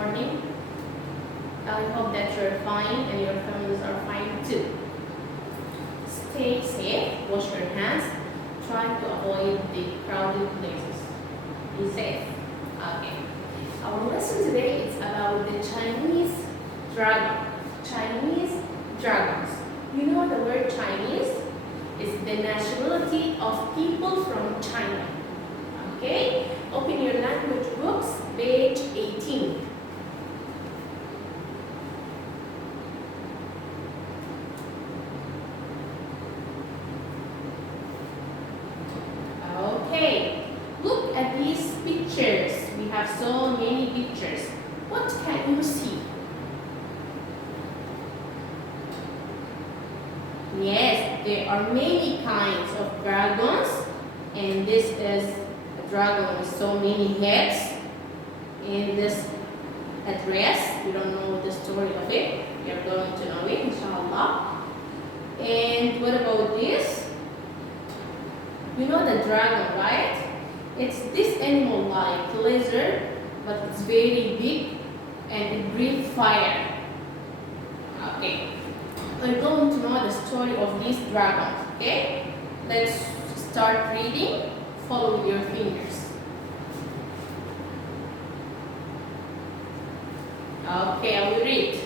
morning. I hope that you're fine and your families are fine too. Stay safe, wash your hands, try to avoid the crowded places. Be safe. Okay. Our lesson today is about the Chinese dragon. Chinese dragons. You know the word Chinese is the nationality of people from China. Okay? Open your language books, page 18. Okay, look at these pictures. We have so many pictures. What can you see? Yes, there are many kinds of dragons, and this is a dragon with so many heads. In this address, we don't know the story of it. We are going to know it, inshallah. And what about this? You know the dragon, right? It's this animal like lizard, but it's very big and it breathes fire. Okay, we're going to know the story of these dragons. Okay, let's start reading. Follow with your fingers. Okay, I will read.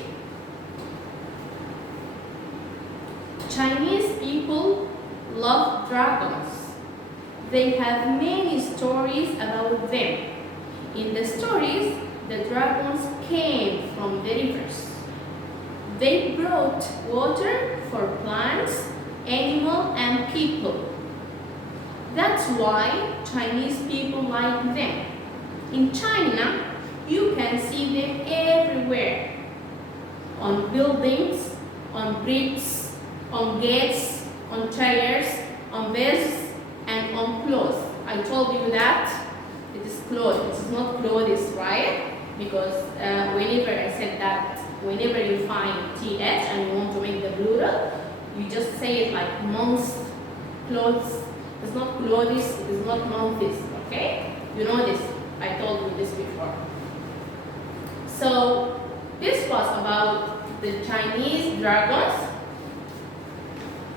Chinese people love dragons. They have many stories about them. In the stories, the dragons came from the rivers. They brought water for plants, animals, and people. That's why Chinese people like them. In China, you can see them everywhere. On buildings, on bricks, on gates, on chairs, on beds, and on clothes. I told you that it is clothes. It is not clothes, right? Because whenever I said that, whenever you find th and you want to make the plural, you just say it like months, clothes. It's not clothes. It is not months. Okay? You know this. I told you this before. So this was about the Chinese dragons.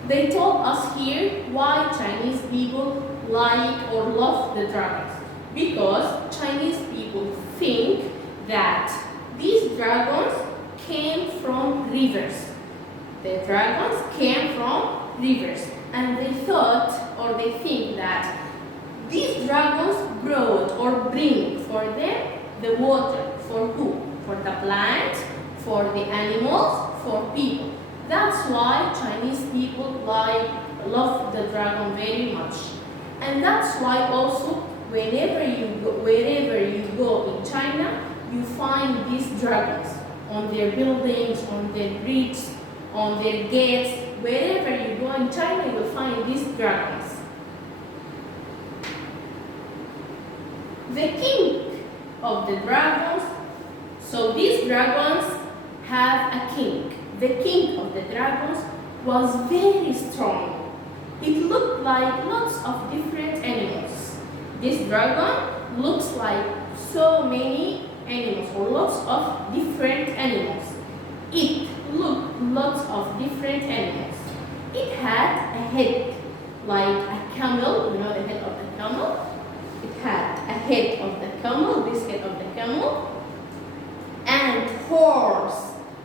They told us here why Chinese people like or love the dragons. Because Chinese people think that these dragons came from rivers. The dragons came from rivers. And they thought or they think that these dragons brought or bring for them the water. For who? For the plant, for the animals, for people. That's why Chinese people love the dragon very much. And that's why also wherever you go in China, you find these dragons on their buildings, on their bridges, on their gates. Wherever you go in China, you will find these dragons. The king of the dragons, so these dragons have a king. The king of the dragons was very strong. It looked like lots of different animals. This dragon looks like so many animals or lots of different animals. It looked lots of different animals. It had a head like a camel. You know the head of the camel? It had a head of the camel, this head of the camel, and horns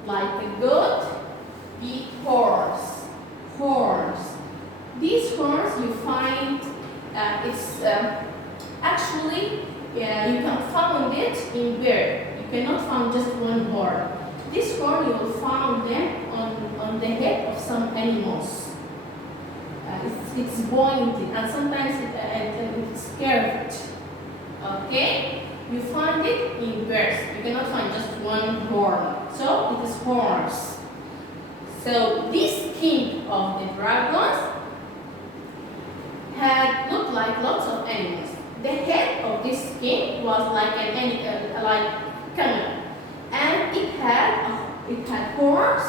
like a goat. The horns. These horns you find, it's actually, you can find it in bird. You cannot find just one horn. This horn you will find them on the head of some animals. It's pointed and sometimes it's curved. Okay? You find it in birds. You cannot find just one horn. So it is horns. So this king of the dragons had looked like lots of animals. The head of this king was like like camel, and it had horns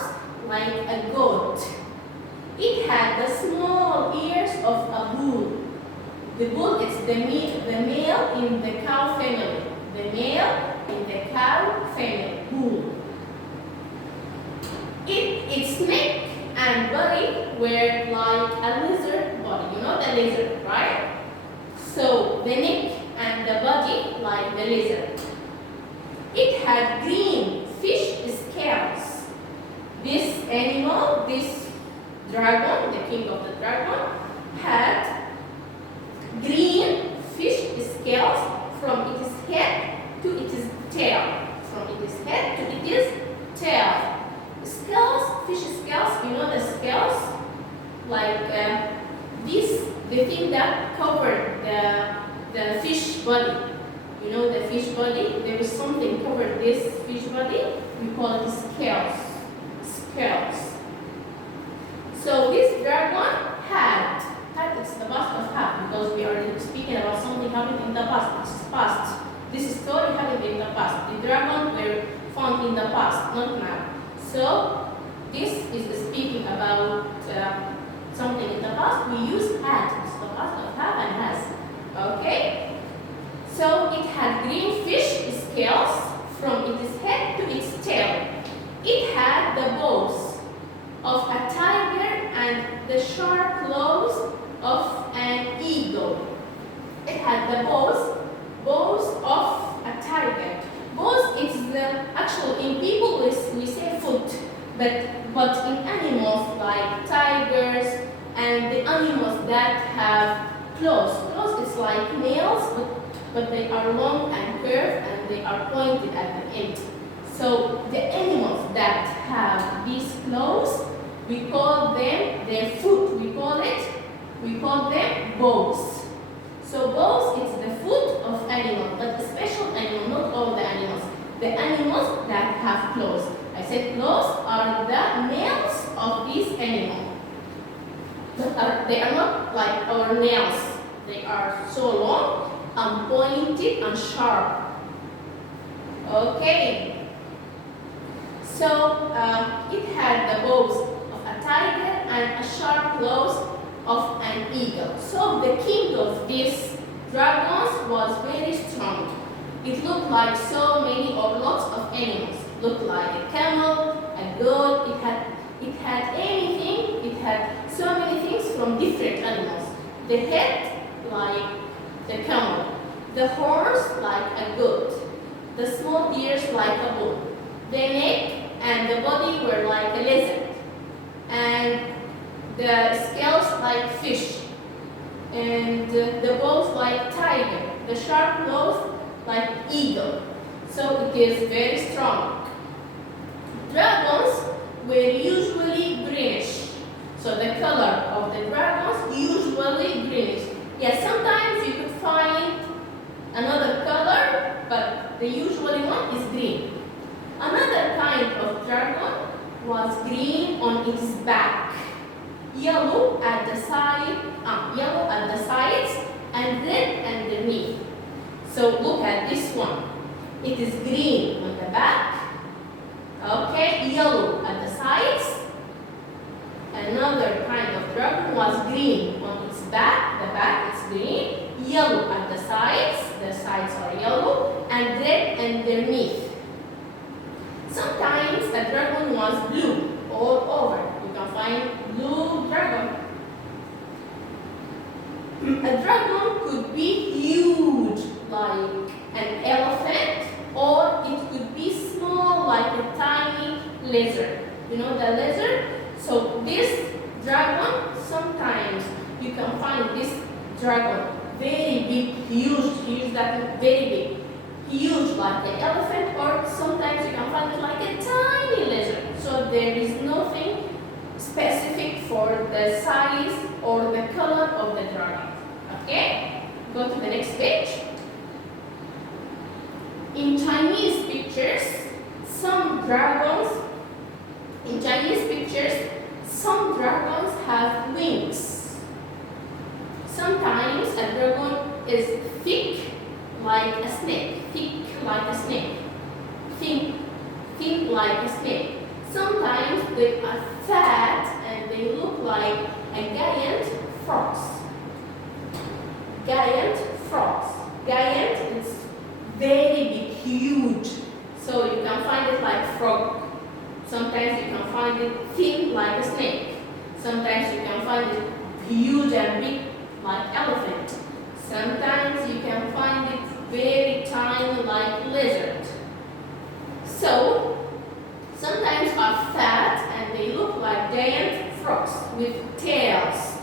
like a goat. It had the small ears of a bull. The bull is the male in the cow family. The male in the cow family, bull. Its neck and body were like a lizard body. You know the lizard, right? So the neck and the body like the lizard. It had green fish scales. This animal, this dragon, the king of the dragon, had green fish scales from its head to its tail. From its head to its tail. Scales, fish scales, you know the scales? Like this, the thing that covered the fish body. You know the fish body? There is something covered this fish body. We call it scales. Scales. So this dragon had it's the past of have because we are speaking about something happened in the past. This story happened in the past. The dragon were found in the past, not now. So this is speaking about something in the past. We use had. It's the past of have and has. Okay? So it had green fish scales from its head to its tail. It had the bows of a tiger and the sharp claws of an eagle. It had the bows of a tiger. Bows is the actual in people we say foot, but in animals like tigers and the animals that have claws. Claws is like nails, but they are long and curved and they are pointed at the end. So the animals that have these claws, we call them their foot. We call them bows. So bows is the foot of animal, but a special animal, not all the animals. The animals that have claws. I said claws are the nails of this animal. But they are not like our nails. They are so long and pointed and sharp. Okay. So it had the bows of a tiger and a sharp claws of an eagle. So the king of these dragons was very strong. It looked like so many or lots of animals. It looked like a camel, a goat. It had anything. It had so many things from different animals. The head like the camel, the horns like a goat, the small ears like a bull, the neck and the body were like a lizard, and the scales like fish, and the bows like tiger, the sharp claws like eagle. So it is very strong. Dragons were usually greenish. So the color of the dragons usually greenish. Yes, sometimes you could find another color, but the usually one is green. Another kind of dragon was green on its back, yellow at the sides, and red underneath. So look at this one. It is green on the back, okay, yellow at the sides. Another kind of dragon was green on its back, the back is green, yellow at the sides are yellow, and red underneath. Sometimes a dragon was blue all over. You can find blue dragon. A dragon could be huge like an elephant, or it could be small like a tiny lizard. You know the lizard? So this dragon, sometimes you can find this dragon very big, huge, that very big. Huge like an elephant, or sometimes you can find it like a tiny lizard. So there is nothing specific for the size or the color of the dragon. Okay? Go to the next page. In Chinese pictures, some dragons have wings. Sometimes a dragon is thick like a snake. Thin like a snake. Sometimes they are fat and they look like a giant frogs. Giant is very big, huge. So you can find it like frog. Sometimes you can find it thin like a snake. Sometimes you can find it huge and big like elephant. Sometimes you can find it very tiny like lizard. So sometimes are fat and they look like giant frogs with tails.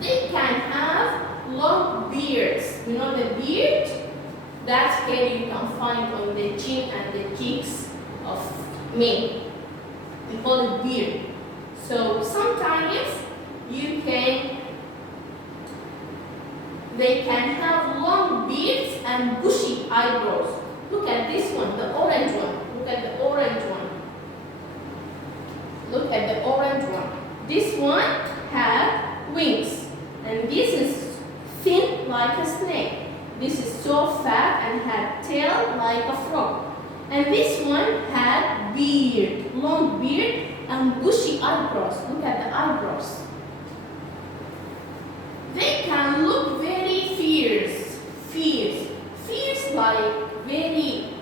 They can have long beards. You know the beard? That hair you can find on the chin and the cheeks of men. We call it beard. So sometimes they can have long beards and bushy eyebrows. Look at this one, the orange one. Look at the orange one. Look at the orange one. This one had wings, and this is thin like a snake. This is so fat and had tail like a frog. And this one had beard, long beard and bushy eyebrows. Look at the eyebrows. They can look very fierce like very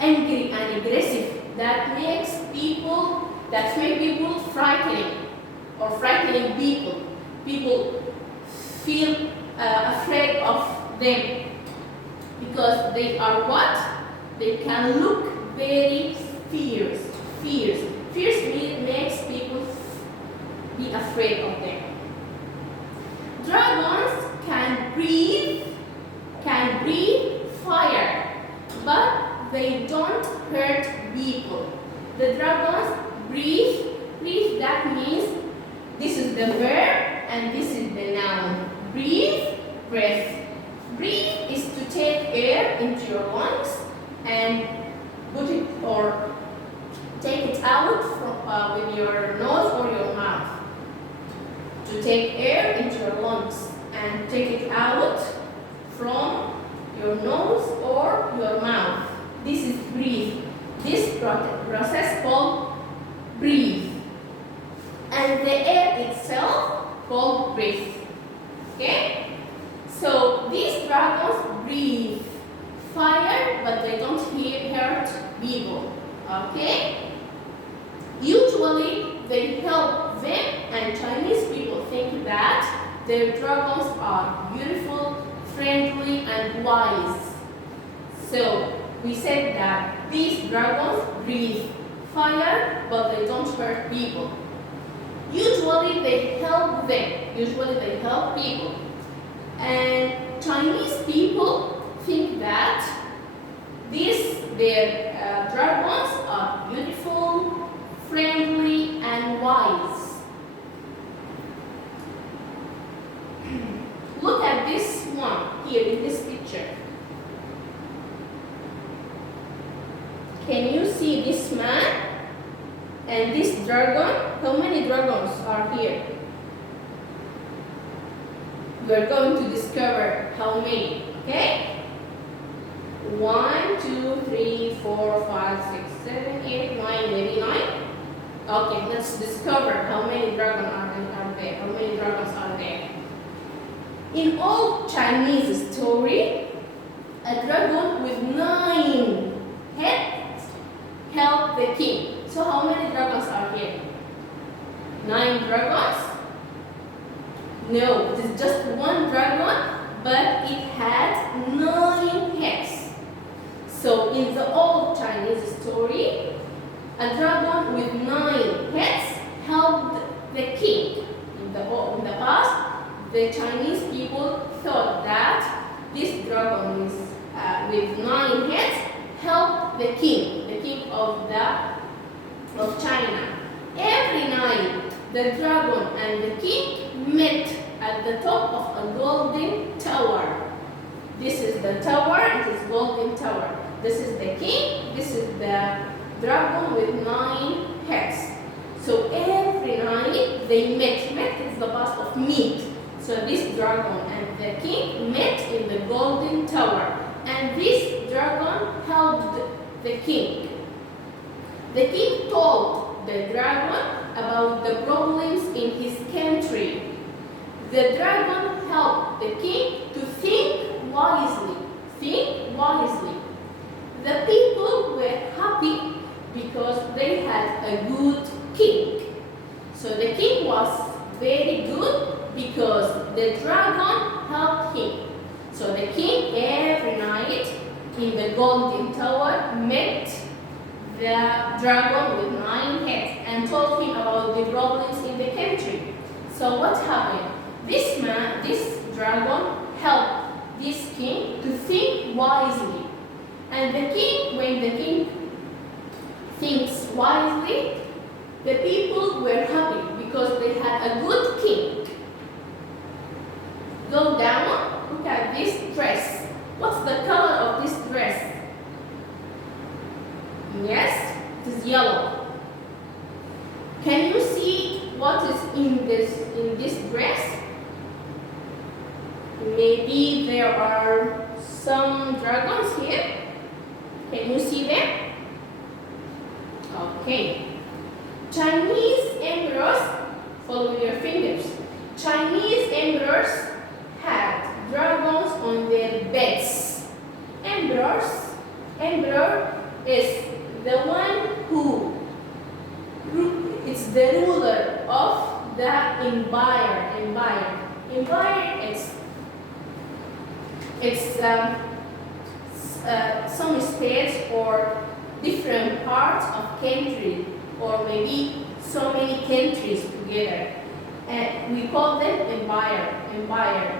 angry and aggressive. That make people frightening or frightening people. People feel afraid of them because they are what? They can look very fierce. Fierce makes people be afraid of them. Dragons can breathe fire, but they don't hurt people. The dragons breathe, that means this is the verb and this is the noun. Breathe, breath. Breathe is to take air into your lungs and put it or take it out from, with your nose or your mouth. To take air into your lungs and take it out from your nose or your mouth. This is breathe. This process called breathe. And the air itself called breath. Okay? So these dragons breathe fire, but they don't hurt people. Okay? Usually they help them, and Chinese people think that their dragons are beautiful, friendly, and wise. So we said that these dragons breathe fire, but they don't hurt people. Usually they help them. Usually they help people. And Chinese people think that their dragons are beautiful, friendly, and wise. Look at this one here in this picture. Can you see this man and this dragon? How many dragons are here? We are going to discover how many, okay? 1, 2, 3, 4, 5, 6, 7, 8, 9, maybe 9. Okay, let's discover how many dragons are there. How many dragons are there? In old Chinese story, a dragon with 9 heads helped the king. So how many dragons are here? 9 dragons? No, it is just one dragon, but it had 9 heads. So in the old Chinese story, a dragon with 9 heads helped the king. In the past, the Chinese people thought that this dragon with 9 heads helped the king of China. Every night, the dragon and the king met at the top of a golden tower. This is the tower, it is golden tower. This is the king, this is the dragon with 9 heads. So every night they met. Met is the past of meet. So this dragon and the king met in the golden tower. And this dragon helped the king. The king told the dragon about the problems in his country. The dragon helped the king to think wisely. Think wisely. golden tower met the dragon with 9 heads and told him about the problems in the country. So what happened? This dragon helped this king to think wisely. And when the king thinks wisely, the people were happy because they had a good king. Go down, look at this dress. What's the color of this dress? Yes, it is yellow. Can you see what is in this dress? Maybe there are some dragons here. Can you see them? Okay. Chinese emperors, follow with your fingers. Chinese emperors had dragons on their beds. Emperor is the one who is the ruler of the empire. Empire it's some states or different parts of country, or maybe so many countries together. And we call them empire.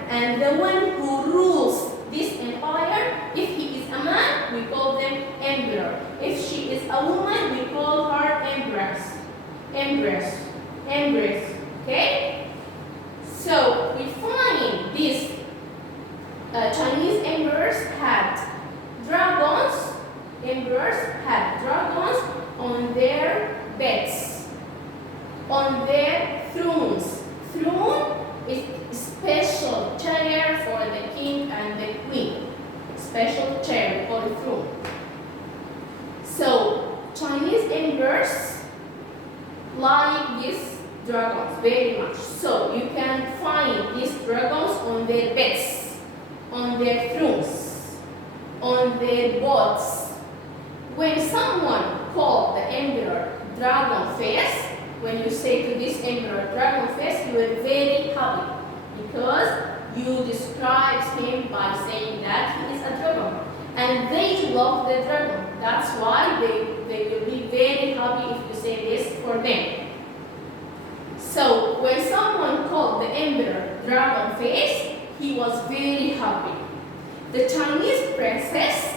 And the one who rules this empire, if he is a man, we call them emperor. If she is a woman, we call her empress. Okay? So we find these Chinese emperors had dragons. Emperors had dragons on their beds, on their thrones. Throne is a special chair for the king and the queen. Special chair for the throne. So Chinese emperors like these dragons very much. So you can find these dragons on their beds, on their thrones, on their boats. When someone called the emperor dragon face, when you say to this emperor dragon face, you are very happy because you describe him by saying that he is a dragon. And they love the dragon. That's why they will be very happy if you say this for them. So when someone called the emperor dragon face, he was very happy. The Chinese princesses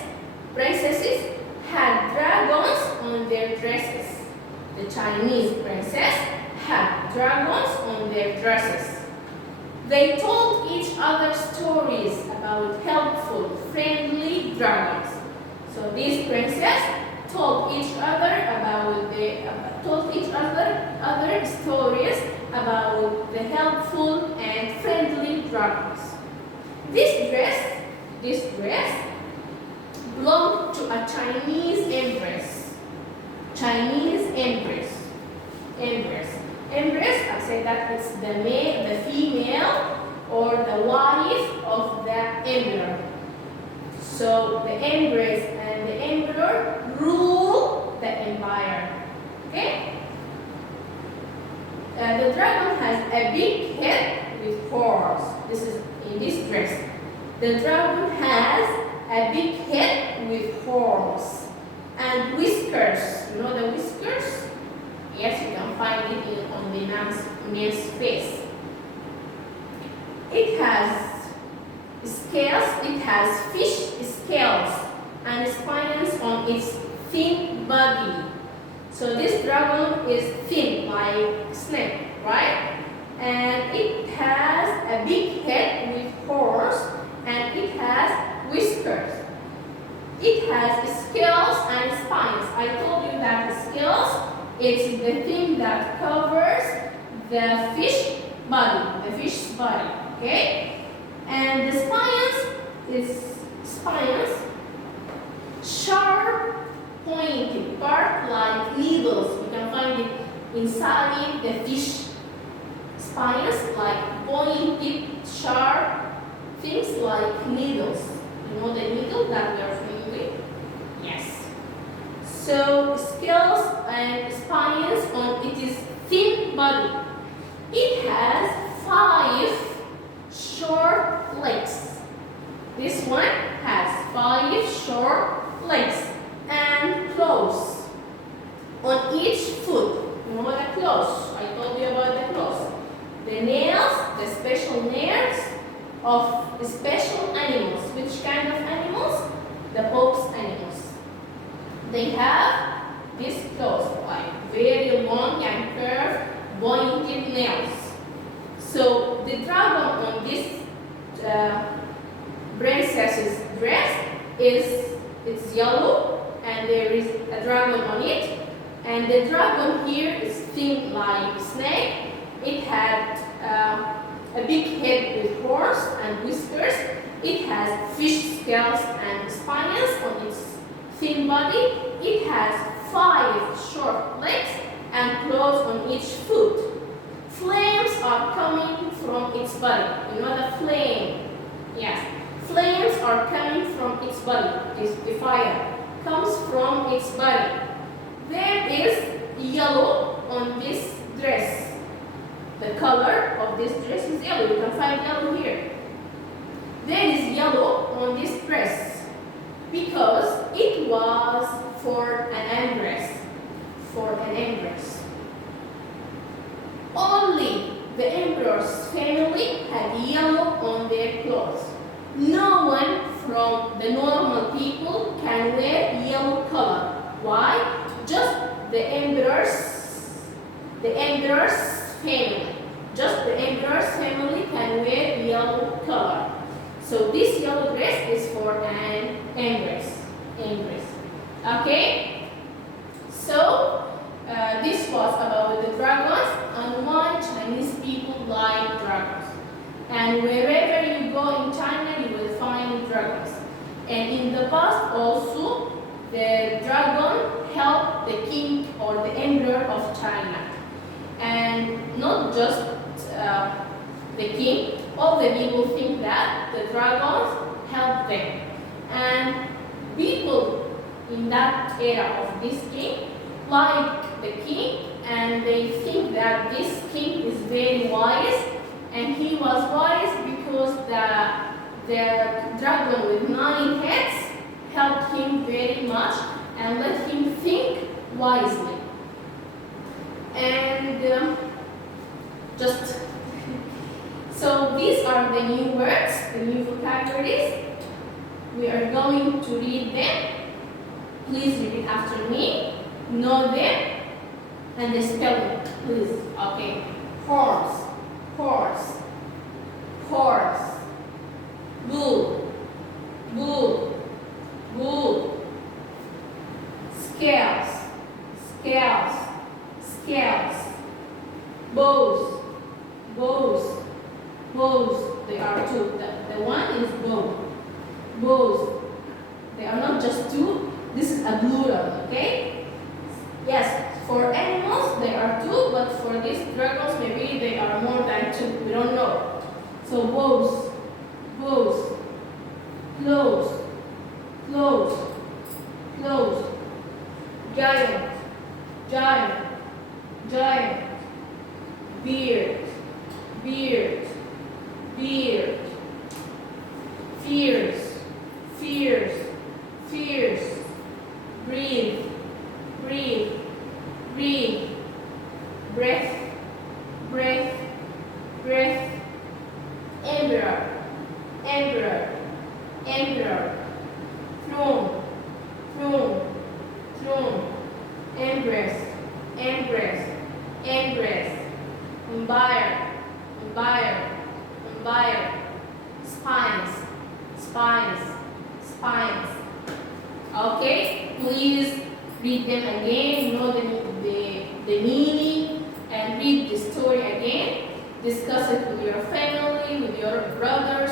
had dragons on their dresses. The Chinese princess had dragons on their dresses. They told each other stories about helpful, friendly dragons. So these princesses told each other other stories about the helpful and friendly dragons. This dress belonged to a Chinese empress. Empress, I say that it's the female or the wife of the emperor. So the empress and the emperor rule the empire. Okay? The dragon has a big head with horns. This is in this dress. The dragon has a big head with horns and whiskers. You know the whiskers? Yes, you can find it on the man's face. It has scales, it has fish scales and spines on its thin body. So this dragon is thin like snake, right? And it has a big head with horns and it has whiskers. It has scales and spines. I told you that the scales is the thing that covers the fish's body, okay? And the spines, sharp, pointed part like needles. You can find it inside the fish. Spines like pointed, sharp things like needles. You know the needle that we are familiar with? Yes. So scales and spines on its thin body. It has 5 short legs. This one has 5 short legs and claws on each foot. You know the claws? I told you about the claws. The nails, the special nails of special animals. Which kind of animals? The box animals. They have these claws, like very long and curved, pointed nails. So the dragon on this princess's dress it's yellow, and there is a dragon on it. And the dragon here is thin like snake. It had a big head with horns and whiskers. It has fish scales and spines on its thin body. It has 5 short legs and claws on each foot. Flames are coming from its body. You know the flame? Yes. Flames are coming from its body. The fire comes from its body. There is yellow on this dress. The color of this dress is yellow. You can find yellow here. There is yellow on this dress because it was for an empress. For an empress. Only the emperor's family had yellow on their clothes. No one from the normal people can wear yellow color. Why? Just the emperor's family. Just the emperor's family can wear yellow color. So this yellow dress is for an empress. Okay? So this was about the dragons and why Chinese people like dragons. And wherever you go in China, you will find dragons. And in the past also, the dragon helped the king or the emperor of China. And not just the king, all the people think that the dragons helped them. And people in that era of this king like the king, and they think that this king is very wise. And he was wise because the dragon with 9 heads helped him very much and let him think wisely. And so these are the new words, the new vocabularies. We are going to read them. Please read after me. Know them and the spelling, please. Okay. Horse. Horse, horse, bull, bull, bull, scales, scales, scales, bows, bows, bows. There are 2. The one is bow, bows. They are not just 2. This is a plural, okay? Yes. For animals, there are 2, but for these dragons, maybe they are more than 2. We don't know. So bows, bows, clothes, clothes, clothes, giant, giant, giant, beard, beard, beard, fierce, fierce, fierce, breathe, breathe, breathe, breath, breath, breath, emperor, emperor, emperor, throne, throne, throne, empress, empress, empress, empire, empire, empire, spines, spines, spines. Okay, please read them again, know the meaning, and read the story again. Discuss it with your family, with your brothers,